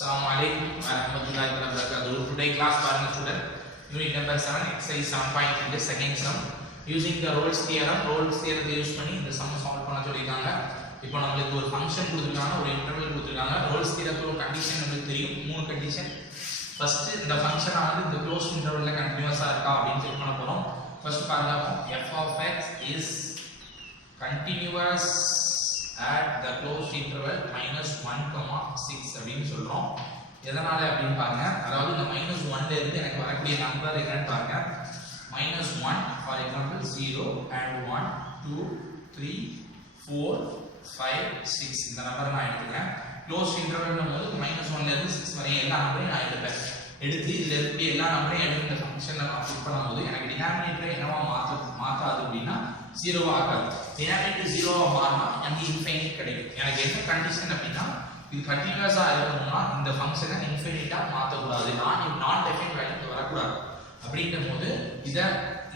Assalamualaikum warahmatullahi wabarakatuh. Today class பாருங்க student unit number 7 exercise 7.3 the second sum using the Rolle's theorem use பண்ணி இந்த sum solve பண்ண சொல்லிருக்காங்க. இப்போ நமக்கு ஒரு ஃபங்க்ஷன் கொடுத்திருக்காங்க, ஒரு இன்டர்வல் கொடுத்திருக்காங்க. Rolle's theoremல ஒரு கண்டிஷன் நமக்கு தெரியும், மூணு கண்டிஷன். ஃபர்ஸ்ட் இந்த ஃபங்க்ஷன் ஆனது இந்த க்ளோஸ் இன்டர்வல்ல கண்டினியூஸா இருக்கா அப்படினு செக் பண்ண போறோம். ஃபர்ஸ்ட் பாருங்க f of x is continuous at the closed interval -1, 6 அப்படினு சொல்றோம். எதனால அப்படினு பாருங்க, அதாவது இந்த -1 ல இருந்து எனக்கு வரக்கூடிய நம்பர் என்னன்னு பாருங்க. -1 for example 0 and 1 2 3 4 5 6 இந்த நம்பர் நான் எடுத்துக்கிறேன். க்ளோஸ்ட் இன்டர்வல்னும் போது -1 ல இருந்து 6 வரை எல்லா நம்பரையும் நான் எடுப்பேன். எடுத்து இதுல இருக்க எல்லா நம்பரையும் எடுத்து இந்த ஃபங்க்ஷன்ல நான் புட் பண்ணும்போது எனக்கு டினாமினேட்டர் என்னவா மாத்தாது அப்படினா 0 ஆகாது. டினாமினேட்டர் 0 ஆ மாறினா எனக்கு இன்ஃபைனைட் கிடைக்கும். எனக்கு என்ன கண்டிஷன் அப்படினா இது கண்டினியூஸா இருக்கணும்னா இந்த ஃபங்க்ஷனை இன்ஃபைனைட்டா மாத்த கூடாது. நான் டெஃபைன் வேல்யூ வரக்கூடாது. அப்படிங்கும்போது இத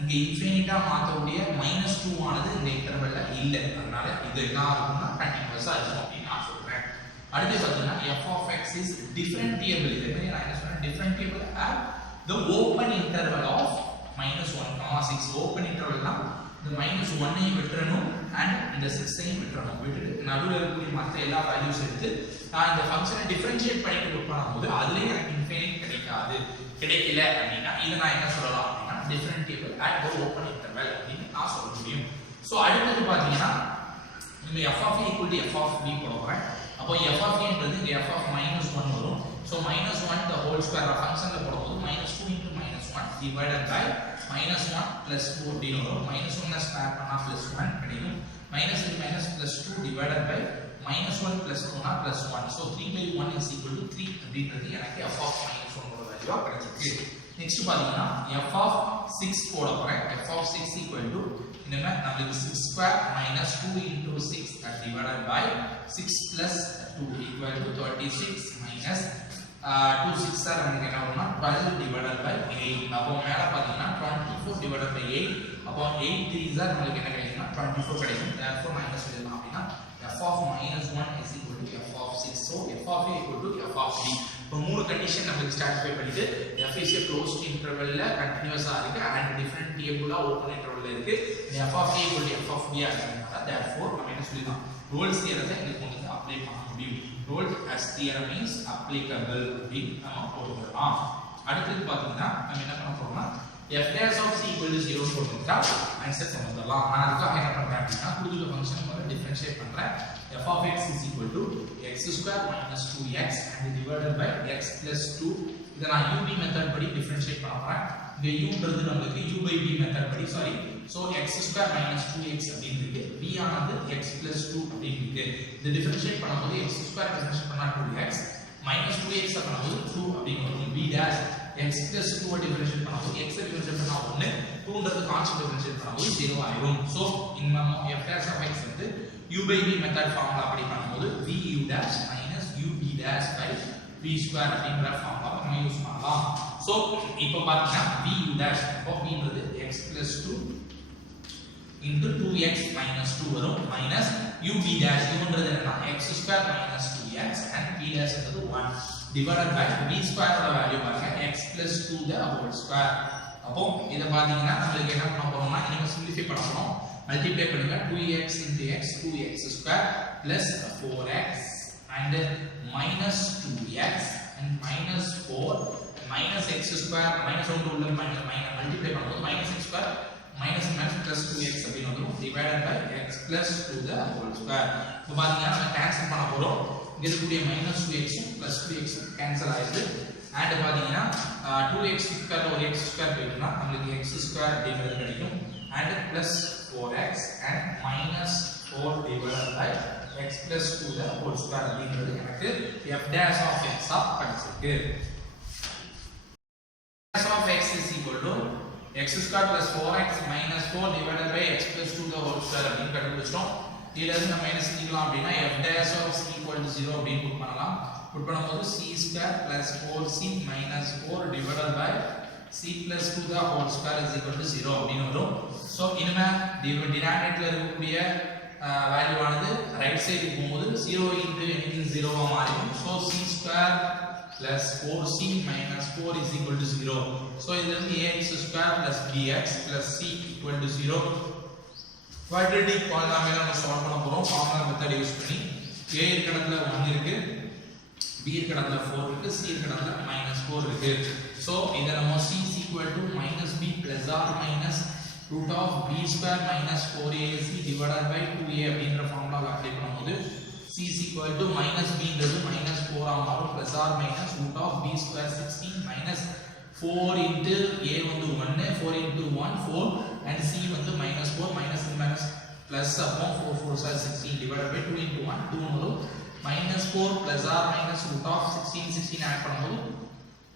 இங்க இன்ஃபைனைட்டா மாத்தக்கூடிய -2 ஆனது இந்த இன்டர்வல்ல இல்ல. அதனால இது என்ன ஆகும்னா கண்டினியூஸா இருக்கும் அப்படி நான் சொல்றேன். அடுத்து பாத்தீங்கன்னா f of x is differentiable. இதே நான் என்ன சொல்றேன், differentiable at the open interval of -1, 6. Open இன்டர்வல்னா இந்த -1 ஐ விட்டுறணும் and இந்த 6 ஐ விட்டுறணும். விட்டுட்டு நடுவுல இருக்கக்கூடிய மற்ற எல்லா வேல்யூஸ் எடுத்து நான் இந்த ஃபங்க்ஷனை டிஃபரன்ஷியேட் பண்ணிட்டு புட் பண்ணும்போது அதுலயே எனக்கு இன்ஃபைனைட் கிடைக்காது. கிடைக்கல அப்படினா இத நான் என்ன சொல்லலாம் அப்படினா differentiable at the open interval அப்படின்னு நான் சொல்ல முடியும். சோ அடுத்து பாத்தீங்கன்னா இந்த f of a equal to f of b போட போறேன். அப்போ f of a ன்றது இங்க f of -1 வரும். சோ -1 the whole square ஃபங்க்ஷன்ல போடும்போது -2 into -1 divided by -1 plus 2 அப்படின்னு வரும். -1 ஸ்கொயர் பண்ணா +1 கிடைக்கும். -3 +2 divided by -1 plus 2 னா +1. So 3/1 is equal to 3 அப்படின்றது எனக்கு f of -1 ஓட வேல்யூவா கிடைச்சிருக்கு. நெக்ஸ்ட் பாத்தீங்கன்னா f of 6 போட போறேன். f of 6 equal to என்னன்னா நமக்கு 6 square minus 2 into 6 divided by 6 plus 2 equal to 36 minus 2 6 R நமக்கு என்ன வரும்னா 12 divided by 8. அப்போ மேல பாத்தீங்கன்னா 24 divided by 8. அப்போ 8 3s ஆர் நமக்கு என்ன கிடைக்கும்னா 24 கிடைக்கும். therefore மைனஸ் எழுதலாம் அப்படினா f of -1 is equal to f of 6. so f of a equal to f of b. இப்போ மூணு கண்டிஷன் நமக்கு சாட்டிஸ்ஃபை பண்ணிட்டு f is a closed intervalல கண்டினியூஸா இருக்கு and differentiable open intervalல இருக்கு. f of a equal to f of b ஆகிறதுனால therefore நம்ம என்ன சொல்லிடலாம், Rolle's theorem இதுக்கு வந்து அப்ளை பண்ண முடியும். Rolle's theorem is applicable அப்படின்னு நம்ம போட்டுக்கலாம். அடுத்து பாத்தீங்கன்னா நம்ம என்ன பண்ண போறோம்னா f dash of c equal to 0 போட்டுட்டா ஆன்சர் பண்ணலாம். நான் அதுக்காக என்ன பண்றேன் அப்படினா கொடுத்த ஃபங்க்ஷனை முதல்ல டிஃபரன்ஷியேட் பண்றேன். f of x is equal to x square minus 2x and divided by x plus 2. இத நான் u b மெத்தட் படி டிஃபரன்ஷியேட் பண்ண போறேன். இங்க u ன்றது நமக்கு u by b மெத்தட் படி so x square minus 2x அப்படினு இருக்கு. b ஆனது x plus 2 அப்படினு இருக்கு. இத டிஃபரன்ஷியேட் பண்ணும்போது x square டிஃபரன்ஷியேட் பண்ணா 2x minus 2x பண்ணும்போது 2 அப்படினு வரும். b dash x plus 2 differentiate பண்ணும்போது x டிஃபரன்ஷியேட் பண்ணா 1, 2 ன்றது கான்ஸ்டன்ட் டிஃபரன்ஷியேட் பண்ணும்போது 0 ஆயிடும். சோ இந்த f dash of x வந்து u by b method formula அப்படி பண்ணும்போது v u dash minus u b dash by v square அப்படிங்கற ஃபார்முலா நம்ம யூஸ் பண்ணலாம். சோ இப்போ பாத்தீங்கன்னா v u dash அப்போ v ன்றது x plus 2 into 2x minus 2 வரும் minus u b dash ன்றது என்னன்னா x square minus 2x and b dash ன்றது 1 divided by b square ஓட வேல்யூ பாருங்க x plus 2 the whole square. அப்போ இத பாத்தீங்கன்னா நமக்கு என்ன பண்ண போறோம்னா இனிமே சிம்பிளிஃபை பண்ண போறோம். மல்டிப்ளை பண்ணுங்க 2x into x 2x square plus 4x and minus 2x and minus 4 minus x square minus 1 உள்ள மல்டிப்ளை பண்ணும்போது minus x square minus plus 2x அப்படினு வரும் divided by x plus 2 the whole square. இப்போ பாத்தீங்கன்னா நம்ம cancel பண்ண போறோம். இங்க இருக்கக்கூடிய minus 2x plus 2x cancel ஆயிடுது. and பாத்தீங்கன்னா 2x ஸ்கொயர் ஒரு x ஸ்கொயர் போயிடுனா நமக்கு x ஸ்கொயர் அப்படிங்கிறது கிடைக்கும் and plus 4x and minus 4 divided by x plus 2 the whole square அப்படிங்கிறது எனக்கு f dash of x கிடைச்சிருக்கு. dash of x is equal to x square plus 4x minus 4 divided by x plus 2 the whole square அப்படின்னு கண்டுபிடிச்சோம். இதுல இருந்து நம்ம என்ன செஞ்சிடலாம் அப்படினா f dash of c equal to 0 அப்படின்னு புட் பண்ணலாம். புட் பண்ணும்போது c square plus 4c minus 4 divided by c plus 2 the whole square is equal to 0 அப்படின்னு வரும். சோ இனிமே டினாமினேட்டர்ல இருக்கக்கூடிய வேல்யூ ஆனது ரைட் சைடுக்கு போகும்போது 0 into anything 0 ஆ மாறிடும். So c square plus 4c minus 4 is equal to 0. So this is ax square plus bx plus c equal to 0. Quadratic polynomial நம்ம solve பண்ண போறோம் ஃபார்முலா மெத்தட் யூஸ் பண்ணி. a இருக்க இடத்துல 1 இருக்கு, b இருக்க இடத்துல 4 இருக்கு, c இருக்க இடத்துல -4 இருக்கு. So இத நம்ம c is equal to -b plus or minus root of b square minus 4ac divided by 2a அப்படிங்கற ஃபார்முலாவை அப்ளை பண்ணும்போது c is equal to -b ன்றது -4 ஆ மாறும் plus or minus root of b square 16 minus 4 into a வந்து 1 4 into 1 4 and c வந்து -4 minus minus plus upon 4 4 are 16 divided by 2 into 1 2 வரும் -4 plus or minus root of 16 16 add பண்ணும்போது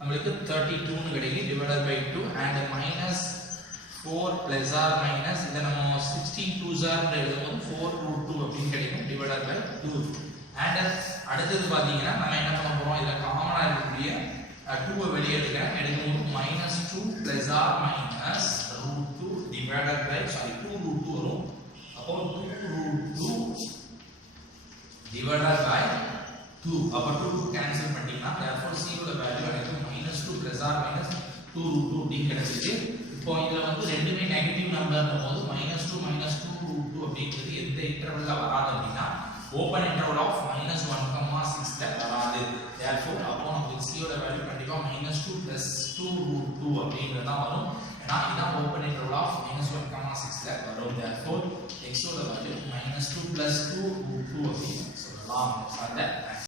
நமக்கு 32 னு கிடைக்கும் divided by 2 and minus 4 plus or minus இத நம்ம 16 2s are எழுதும்போது 4 root 2 அப்படி கிடைக்கும் divided by 2 and அடுத்து பாத்தீங்கன்னா நம்ம என்ன பண்ண போறோம் இதுல காமனா இருக்கக்கூடிய 2 வெளிய எடுக்கும்போது -2 plus or minus root 2 divided by 2 root 2 வரும் அப்போ 2 root 2 divided by 2 அப்ப 2 கேன்சல் பண்ணிட்டீங்கன்னா therefore c ஓட வேல்யூ எனக்கு -2 plus or minus 2 root 2 அப்படி கிடைச்சிருக்கு. இப்போ இதுல வந்து ரெண்டுமே நெகட்டிவ் நம்பர்னும் போது -2 -2 root 2 அப்படிங்கிறது எந்த இன்டர்வல்ல வராது அப்படினா ஓபன் இன்டர்வல் ஆஃப் -1, 6 ல வராது. therefore அப்போ நமக்கு c ஓட வேல்யூ கண்டிப்பா -2 plus 2 root 2 அப்படிங்கிறது தான் வரும். ஏன்னா இதான் ஓபன் இன்டர்வல் ஆஃப் -1, 6 ல வரும். therefore x ஓட வேல்யூ -2 plus 2 root 2 அப்படி சொல்லலாம்.